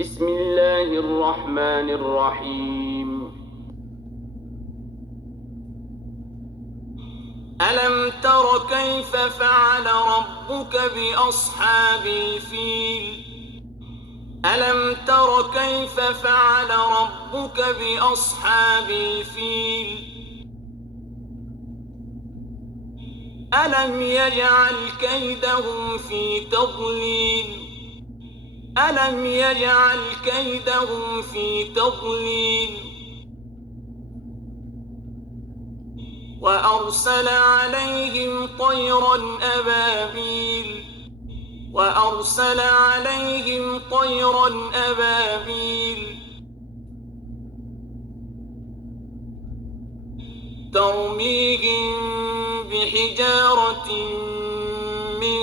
بسم الله الرحمن الرحيم. ألم تر كيف فعل ربك بأصحاب الفيل؟ ألم تر كيف فعل ربك بأصحاب الفيل؟ ألم يجعل كيدهم في تضليل؟ ألم يجعل كيدهم في تضليل؟ وأرسل عليهم طيرا أبابيل وأرسل عليهم طيرا أبابيل ترميهم بحجارة من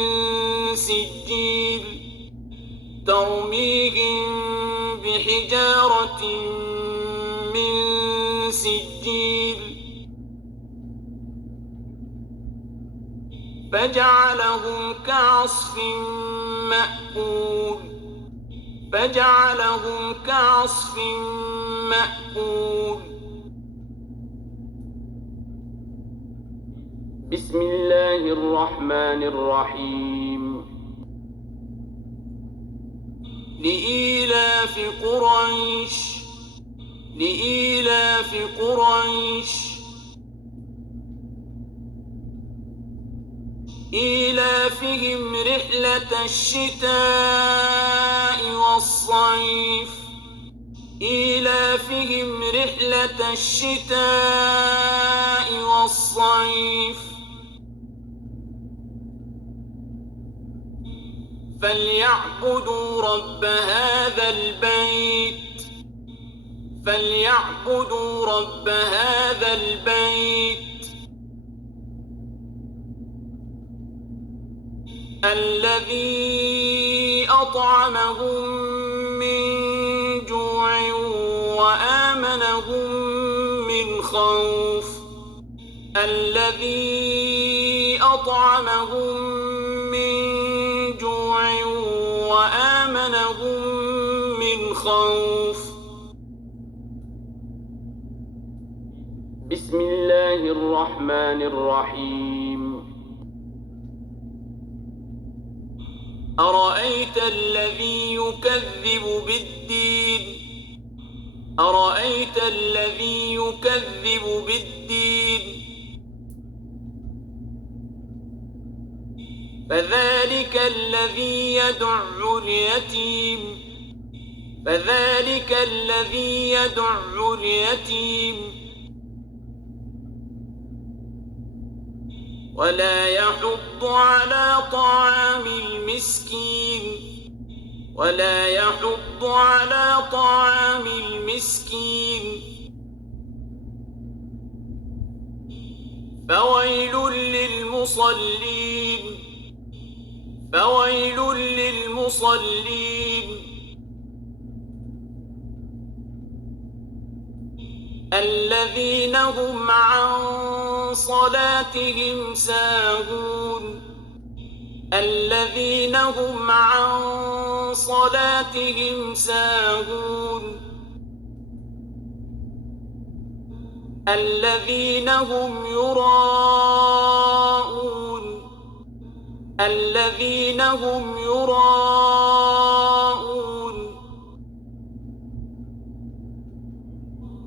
سجيل ترميهم بحجارة من سجيل فجعلهم كعصف مأكول فجعلهم كعصف مأكول. بسم الله الرحمن الرحيم. لإيلاف قريش لإيلاف قريش إيلافهم رحلة الشتاء والصيف إيلافهم رحلة الشتاء والصيف فليعبدوا رب هذا البيت فليعبدوا رب هذا البيت الذي أطعمهم من جوع وآمنهم من خوف الذي أطعمهم من جوع وآمنهم من خوف. بسم الله الرحمن الرحيم. أرأيت الذي يكذب بالدين أرأيت الذي يكذب بالدين فذلك الذي يدع اليتيم فذلك الذي يدع اليتيم ولا يحض على طعام المسكين ولا يحض على طعام المسكين فويل للمصلين فويل للمصلين الذين هم عن صلاتهم ساهون الذين هم عن صلاتهم ساهون الذين هم يراءون الذين هم يراءون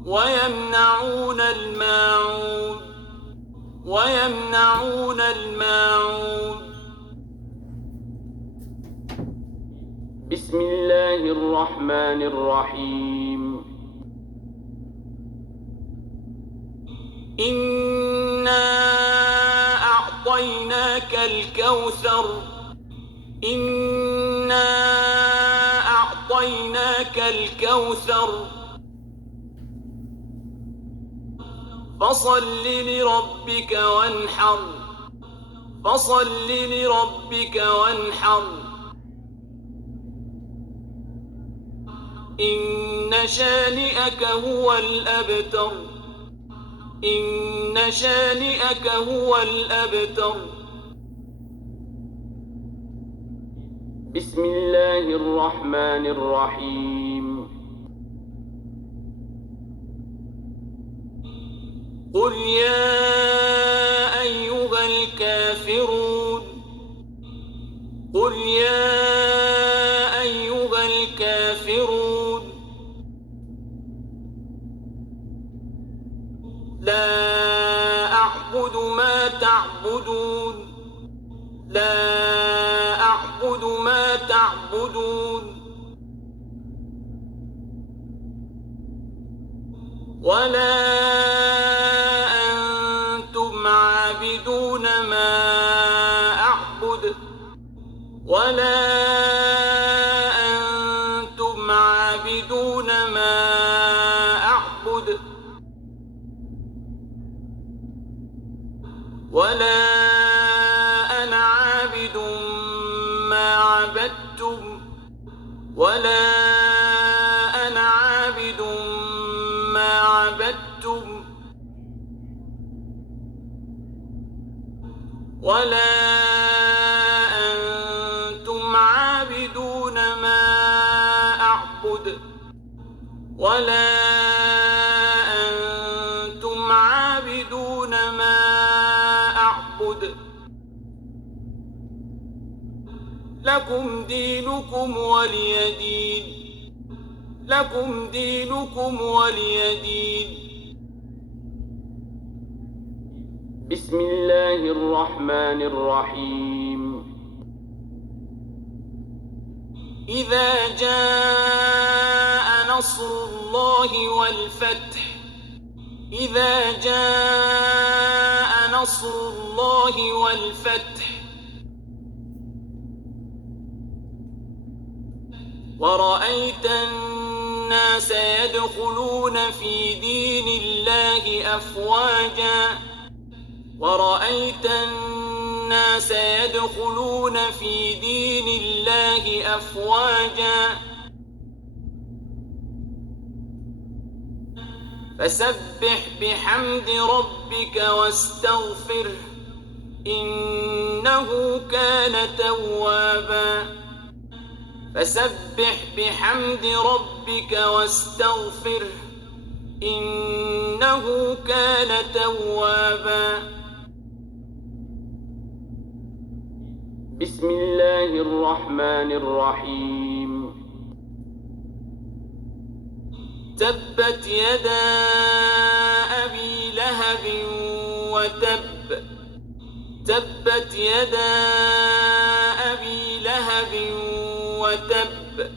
ويمنعون الماعون ويمنعون الماعون. بسم الله الرحمن الرحيم. إنا أعطيناك الكوثر إنا أعطيناك الكوثر فصل لربك وانحر فصل لربك وانحر إن شانئك هو الأبتر إن شانئك هو الأبتر. بسم الله الرحمن الرحيم قل يا أيها الكافرون قل يا أيها الكافرون لا أعبد ما تعبدون لا أعبد ما تعبدون ولا أنتم عابدون ما أعبد ولا أنتم عابدون ما أعبد ولا أنا عابد ما عبدتم ولا أنا عابد ما عبدتم ولا أنتم عابدون ما أعبد ولا أنتم عابدون ما أعبد لكم دينكم ولي دين لكم دينكم ولي دين بسم الله الرحمن الرحيم إذا جاء نصر الله والفتح إذا جاء نصر الله والفتح ورأيت الناس يدخلون في دين الله أفواجا ورأيت الناس يدخلون في دين الله أفواجا فسبح بحمد ربك واستغفره إنه كان توابا فسبح بحمد ربك واستغفره إنه كان توابا بسم الله الرحمن الرحيم تبت يدا أبي لهب وتب تبت يدا أبي لهب وتب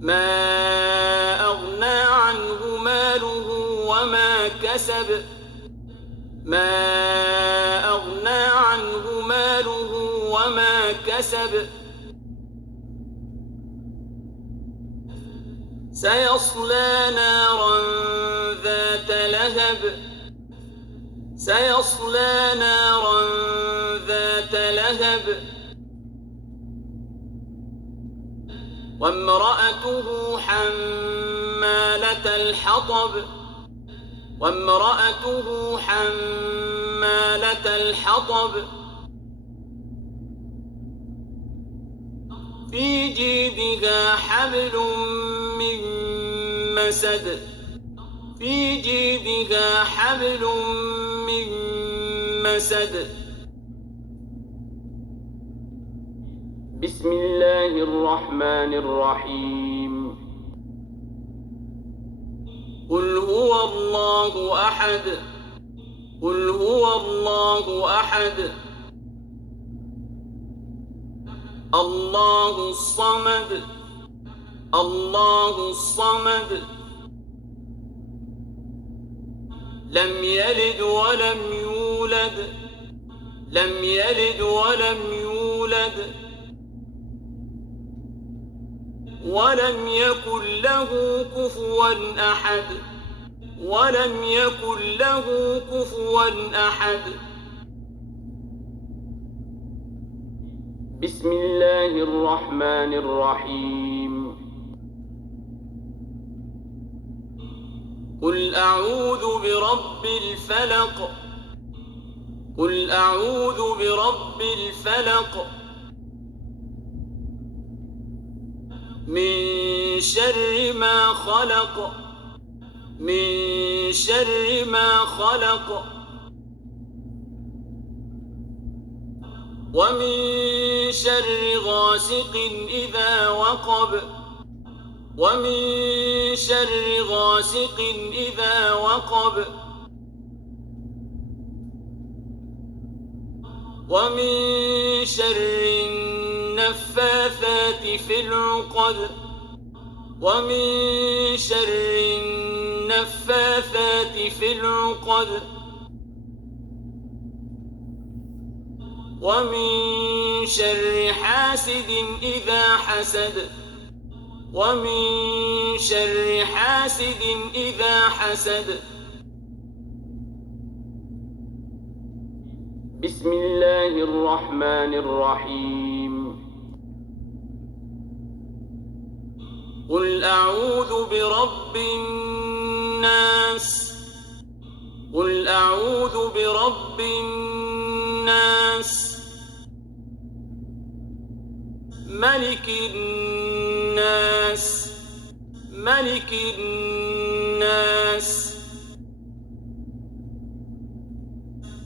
ما أغنى عنه ماله وما كسب ما أغنى عنه ماله وما كسب سيصلى نارا ذات لهب سيصلى نارا ذات لهب وامرأته حمالة الحطب وامرأته حمالة الحطب في جيدها حبل من مسد في جيدها حبل من مسد بسم الله الرحمن الرحيم قل هو الله أحد قل هو الله أحد الله الصمد الله الصمد لم يلد ولم يولد لم يلد ولم يولد ولم يكن له كفوا أحد ولم يكن له كفوا أحد بسم الله الرحمن الرحيم قل أعوذ برب الفلق قل أعوذ برب الفلق من شر ما خلق من شر ما خلق ومن شر غاسق إذا وقب ومن شر غاسق إذا وقب ومن شر النفاثات في العقد ومن شر النفاثات في العقد ومن شر حاسد إذا حسد ومن شر حاسد إذا حسد. بسم الله الرحمن الرحيم. قل أعوذ برب الناس قل أعوذ برب الناس ملك الناس ملك الناس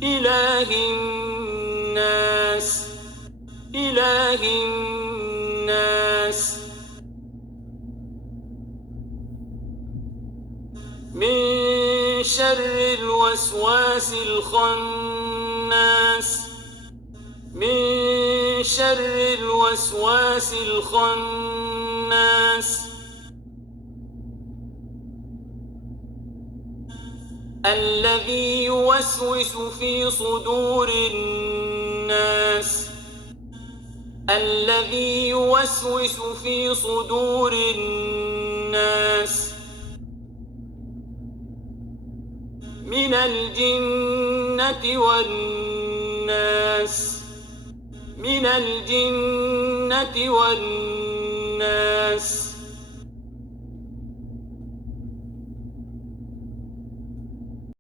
إله الناس إله الناس من شر الوسواس الخناس من شر الوسواس الخناس الذي يوسوس في صدور الناس الذي يوسوس في صدور الناس من الجنة والناس من الجنة والناس.